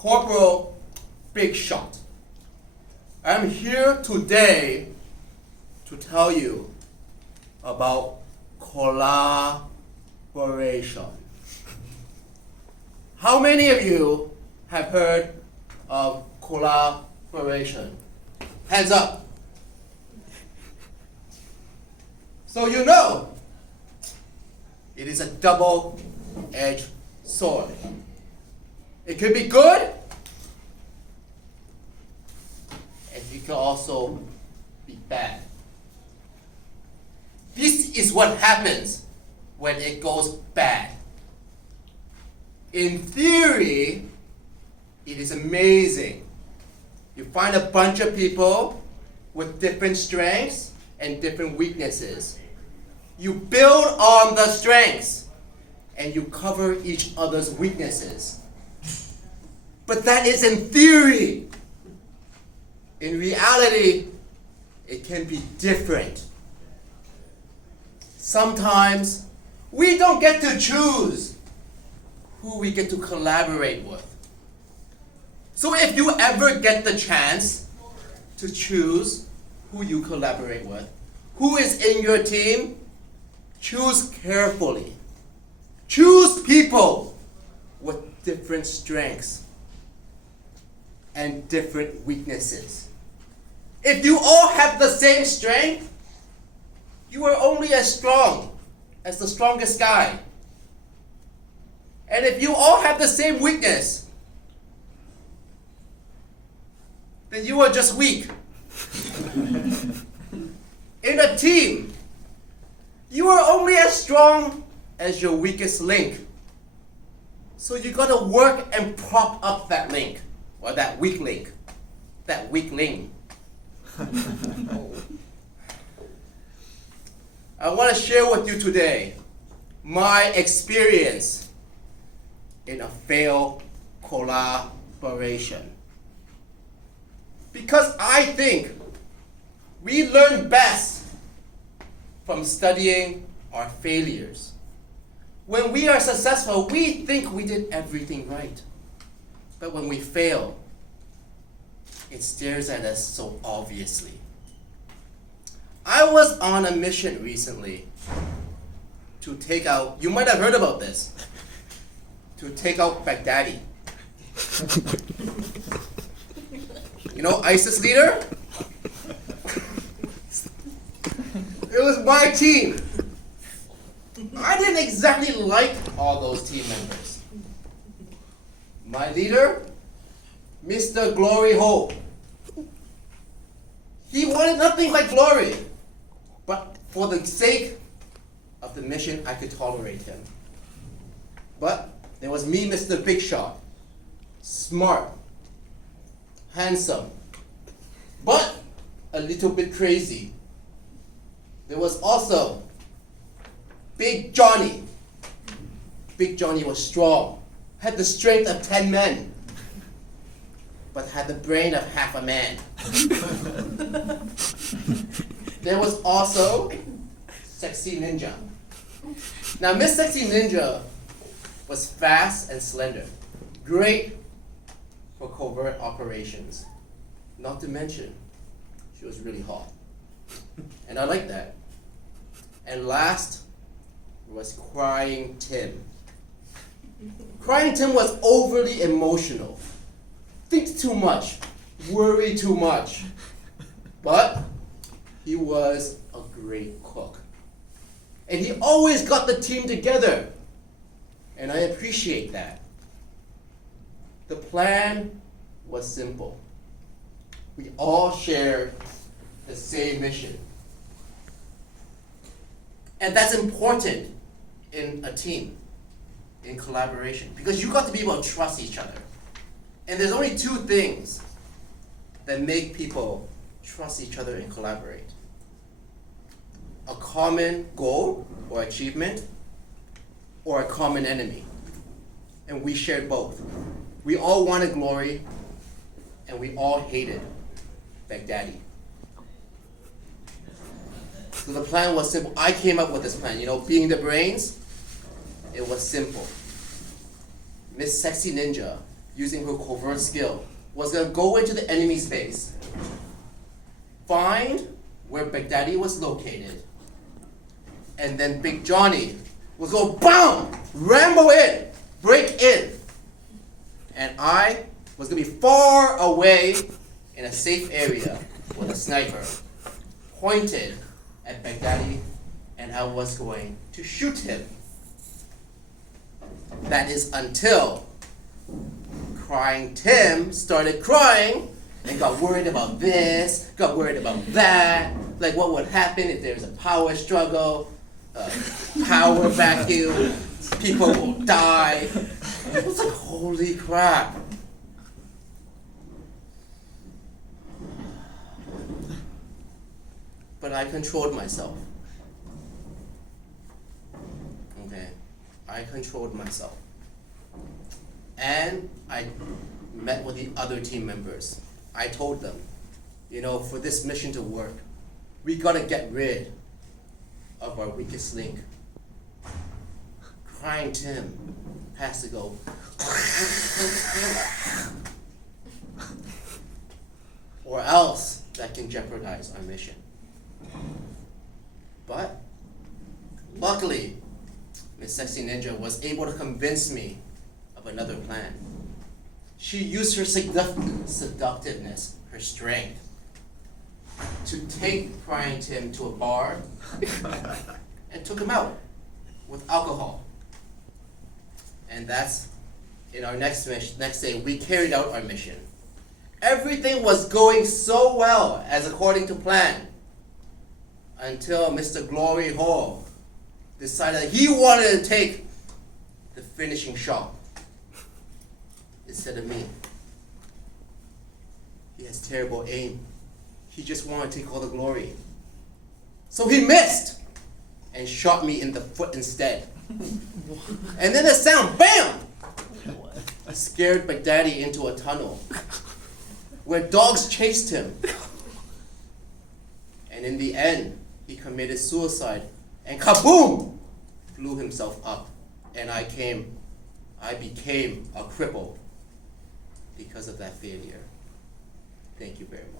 Corporal Big Shot. I'm here today to tell you about collaboration. How many of you have heard of collaboration? Hands up. So you know, it is a double-edged sword. It could be good, and it can also be bad. This is what happens when it goes bad. In theory, it is amazing. You find a bunch of people with different strengths and different weaknesses. You build on the strengths and you cover each other's weaknesses. But that is in theory. In reality, it can be different. Sometimes we don't get to choose who we get to collaborate with. So if you ever get the chance to choose who you collaborate with, who is in your team, choose carefully. Choose people with different strengths and different weaknesses. If you all have the same strength, you are only as strong as the strongest guy. And if you all have the same weakness, then you are just weak. In a team, you are only as strong as your weakest link. So you gotta work and prop up that link, or that weak link, that weak link. I want to share with you today my experience in a failed collaboration. Because I think we learn best from studying our failures. When we are successful, we think we did everything right. But when we fail, it stares at us so obviously. I was on a mission recently to take out, you might have heard about this, to take out Baghdadi. You know, ISIS leader? It was my team. I didn't exactly like all those team members. My leader, Mr. Glory Hole. He wanted nothing like glory. But for the sake of the mission, I could tolerate him. But there was me, Mr. Big Shot. Smart, handsome, but a little bit crazy. There was also Big Johnny. Big Johnny was strong, had the strength of 10 men, but had the brain of half a man. There was also Sexy Ninja. Now, Miss Sexy Ninja was fast and slender, great for covert operations. Not to mention, she was really hot. And I like that. And last was Crying Tim. Crying Tim was overly emotional. Think too much, worry too much. But he was a great cook. And he always got the team together. And I appreciate that. The plan was simple. We all shared the same mission. And that's important in a team, in collaboration, because you got to be able to trust each other. And there's only two things that make people trust each other and collaborate. A common goal or achievement, or a common enemy. And we shared both. We all wanted glory, and we all hated Baghdadi. So the plan was simple. I came up with this plan. Being the brains, it was simple. Miss Sexy Ninja using her covert skill, was going to go into the enemy's base, find where Baghdadi was located, and then Big Johnny was going to BAM! Rambo in! Break in! And I was going to be far away in a safe area with a sniper pointed at Baghdadi, and I was going to shoot him. That is until Crying Tim started crying and got worried about this, got worried about that, like what would happen if there's a power struggle, power vacuum, people will die. It was like, holy crap. But I controlled myself. Okay, I controlled myself. And I met with the other team members. I told them, for this mission to work, we gotta get rid of our weakest link. Crying Tim has to go. Or else that can jeopardize our mission. But luckily, Miss Sexy Ninja was able to convince me of another plan. She used her seductiveness, her strength, to take Crying Tim to a bar and took him out with alcohol. And that's in our next day, we carried out our mission. Everything was going so well as according to plan until Mr. Glory Hall decided he wanted to take the finishing shot instead of me. He has terrible aim. He just wanted to take all the glory. So he missed and shot me in the foot instead. And then the sound, BAM! Scared Baghdadi into a tunnel where dogs chased him. And in the end, he committed suicide and kaboom! Blew himself up. And I became a cripple because of that failure. Thank you very much.